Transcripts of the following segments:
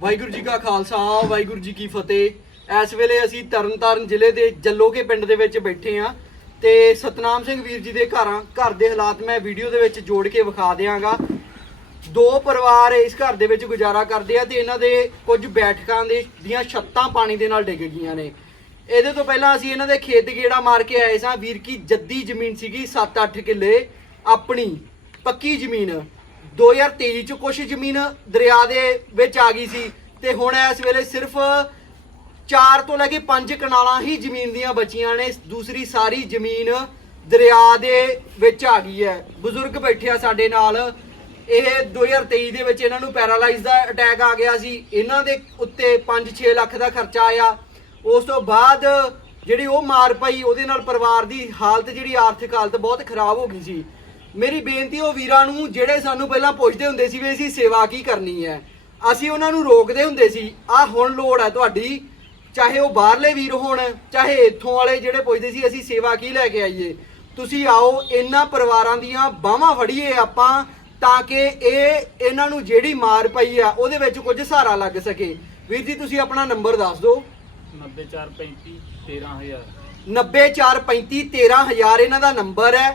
ਵਾਹਿਗੁਰੂ ਜੀ ਕਾ ਖਾਲਸਾ, ਵਾਹਿਗੁਰੂ ਜੀ ਕੀ ਫਤਿਹ। ਇਸ ਵੇਲੇ ਅਸੀਂ ਤਰਨਤਾਰਨ ਜ਼ਿਲ੍ਹੇ ਦੇ ਜੱਲੋਕੇ ਪਿੰਡ ਦੇ ਵਿੱਚ ਬੈਠੇ ਆ ਤੇ ਸਤਨਾਮ ਸਿੰਘ ਵੀਰ ਜੀ ਦੇ ਘਰਾਂ, ਘਰ ਦੇ ਹਾਲਾਤ ਮੈਂ ਵੀਡੀਓ ਦੇ ਵਿੱਚ ਜੋੜ ਕੇ ਵਿਖਾ ਦਿਆਂਗਾ। ਦੋ ਪਰਿਵਾਰ ਇਸ ਘਰ ਦੇ ਵਿੱਚ ਗੁਜ਼ਾਰਾ ਕਰਦੇ ਆ ਤੇ ਇਹਨਾਂ ਦੇ ਕੁਝ ਬੈਠਕਾਂ ਦੇ ਦੀਆਂ ਛੱਤਾਂ ਪਾਣੀ ਦੇ ਨਾਲ ਡਿੱਗ ਗਈਆਂ ਨੇ। ਇਹਦੇ ਤੋਂ ਪਹਿਲਾਂ ਅਸੀਂ ਇਹਨਾਂ ਦੇ ਖੇਤ ਗੇੜਾ ਮਾਰ ਕੇ ਆਏ ਸਾਂ। ਵੀਰ ਕੀ ਜੱਦੀ ਜ਼ਮੀਨ ਸੀਗੀ 7-8 ਕਿੱਲੇ, ਆਪਣੀ ਪੱਕੀ ਜ਼ਮੀਨ। 2023 ਚ ਕੁਝ ਜ਼ਮੀਨ ਦਰਿਆ ਦੇ ਵਿੱਚ ਆ ਗਈ ਸੀ ਤੇ ਹੁਣ ਇਸ ਵੇਲੇ ਸਿਰਫ 4 ਤੋਂ ਲੈ ਕੇ 5 ਕਨਾਲਾਂ ਹੀ ਜ਼ਮੀਨ ਦੀਆਂ ਬਚੀਆਂ ਨੇ। ਦੂਸਰੀ ਸਾਰੀ ਜ਼ਮੀਨ ਦਰਿਆ ਦੇ ਵਿੱਚ ਆ ਗਈ ਹੈ। ਬਜ਼ੁਰਗ ਬੈਠੇ ਆ ਸਾਡੇ ਨਾਲ। ਇਹ 2023 ਦੇ ਵਿੱਚ ਇਹਨਾਂ ਨੂੰ ਪੈਰਾਲਾਈਜ਼ ਦਾ ਅਟੈਕ ਆ ਗਿਆ ਸੀ। ਇਹਨਾਂ ਦੇ ਉੱਤੇ 5-6 ਲੱਖ ਦਾ ਖਰਚਾ ਆਇਆ। ਉਸ ਤੋਂ ਬਾਅਦ ਜਿਹੜੀ ਉਹ ਮਾਰ ਪਈ, ਉਹਦੇ ਨਾਲ ਪਰਿਵਾਰ ਦੀ ਹਾਲਤ ਜਿਹੜੀ ਆਰਥਿਕ ਹਾਲਤ ਬਹੁਤ ਖਰਾਬ ਹੋ ਗਈ ਸੀ। ਮੇਰੀ ਬੇਨਤੀ ਉਹ ਵੀਰਾਂ ਨੂੰ ਜਿਹੜੇ ਸਾਨੂੰ ਪਹਿਲਾਂ ਪੁੱਛਦੇ ਹੁੰਦੇ ਸੀ ਵੀ ਅਸੀਂ ਸੇਵਾ ਕੀ ਕਰਨੀ ਹੈ ਅਸੀਂ ਉਹਨਾਂ ਨੂੰ ਰੋਕਦੇ ਹੁੰਦੇ ਸੀ ਆ ਹੁਣ ਲੋੜ ਹੈ ਤੁਹਾਡੀ ਚਾਹੇ ਉਹ ਬਾਹਰਲੇ ਵੀਰ ਹੋਣ ਚਾਹੇ ਇੱਥੋਂ ਵਾਲੇ ਜਿਹੜੇ ਪੁੱਛਦੇ ਸੀ ਅਸੀਂ ਸੇਵਾ ਕੀ ਲੈ ਕੇ ਆਈਏ ਤੁਸੀਂ ਆਓ ਇਹਨਾਂ ਪਰਿਵਾਰਾਂ ਦੀਆਂ ਬਾਹਾਂ ਫੜੀਏ ਆਪਾਂ ਤਾਂ ਕਿ ਇਹ ਇਹਨਾਂ ਨੂੰ ਜਿਹੜੀ ਮਾਰ ਪਈ ਆ ਉਹਦੇ ਵਿੱਚ ਕੁਝ ਸਹਾਰਾ ਲੱਗ ਸਕੇ। ਵੀਰ ਜੀ ਤੁਸੀਂ ਆਪਣਾ ਨੰਬਰ ਦੱਸ ਦਿਓ। 9435 13000 90435 13000 ਇਹਨਾਂ ਦਾ ਨੰਬਰ ਹੈ।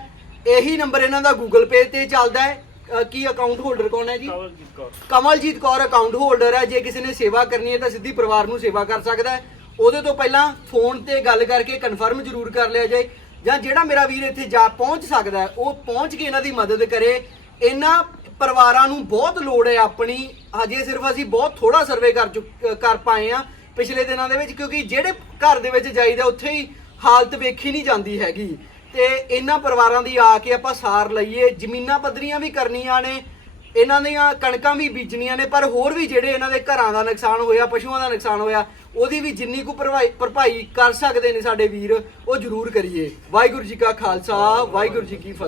ਇਹੀ ਨੰਬਰ ਇਹਨਾਂ ਦਾ ਗੂਗਲ ਪੇ ਤੇ ਚੱਲਦਾ ਹੈ। ਅ, ਕੀ ਅਕਾਊਂਟ ਹੋਲਡਰ ਕੌਣ ਹੈ ਜੀ? ਕਵਲਜੀਤ ਕੌਰ। ਕਮਲਜੀਤ ਕੌਰ ਅਕਾਊਂਟ ਹੋਲਡਰ ਹੈ। ਜੇ ਕਿਸੇ ਨੇ ਸੇਵਾ ਕਰਨੀ ਹੈ ਤਾਂ ਸਿੱਧੀ ਪਰਿਵਾਰ ਨੂੰ ਸੇਵਾ ਕਰ ਸਕਦਾ ਹੈ। ਉਹਦੇ ਤੋਂ ਪਹਿਲਾਂ ਫੋਨ ਤੇ ਗੱਲ ਕਰਕੇ ਕਨਫਰਮ ਜ਼ਰੂਰ ਕਰ ਲਿਆ ਜਾਏ। ਜਾਂ ਜਿਹੜਾ ਮੇਰਾ ਵੀਰ ਇੱਥੇ ਜਾ ਪਹੁੰਚ ਸਕਦਾ ਹੈ ਉਹ ਪਹੁੰਚ ਕੇ ਇਹਨਾਂ ਦੀ ਮਦਦ ਕਰੇ। ਇਹਨਾਂ ਪਰਿਵਾਰਾਂ ਨੂੰ ਬਹੁਤ ਲੋੜ ਹੈ ਆਪਣੀ। ਹਜੇ ਸਿਰਫ ਅਸੀਂ ਬਹੁਤ ਥੋੜਾ ਸਰਵੇ ਕਰ ਚੁੱਕ- ਕਰ ਪਾਏ ਆ ਪਿਛਲੇ ਦਿਨਾਂ ਦੇ ਵਿੱਚ। ਕਿਉਂਕਿ ਜਿਹੜੇ ਘਰ ਦੇ ਵਿੱਚ ਜਾਈਦਾ ਉੱਥੇ ਹੀ ਹਾਲਤ ਵੇਖੀ ਨਹੀਂ ਜਾਂਦੀ ਹੈਗੀ। ਤੇ ਇਹਨਾਂ ਪਰਿਵਾਰਾਂ ਦੀ ਆ ਕੇ ਆਪਾਂ ਸਾਰ ਲਈਏ। ਜ਼ਮੀਨਾਂ ਪੱਧਰੀਆਂ ਵੀ ਕਰਨੀਆਂ ਨੇ, ਇਹਨਾਂ ਦੀਆਂ ਕਣਕਾਂ ਵੀ ਬੀਜਣੀਆਂ ਨੇ, ਪਰ ਹੋਰ ਵੀ ਜਿਹੜੇ ਇਹਨਾਂ ਦੇ ਘਰਾਂ ਦਾ ਨੁਕਸਾਨ ਹੋਇਆ, ਪਸ਼ੂਆਂ ਦਾ ਨੁਕਸਾਨ ਹੋਇਆ, ਉਹਦੀ ਵੀ ਜਿੰਨੀ ਕੁ ਭਰਵਾਈ ਭਰਪਾਈ ਕਰ ਸਕਦੇ ਨੇ ਸਾਡੇ ਵੀਰ, ਉਹ ਜ਼ਰੂਰ ਕਰੀਏ। ਵਾਹਿਗੁਰੂ ਜੀ ਕਾ ਖਾਲਸਾ, ਵਾਹਿਗੁਰੂ ਜੀ ਕੀ ਫਤਿਹ।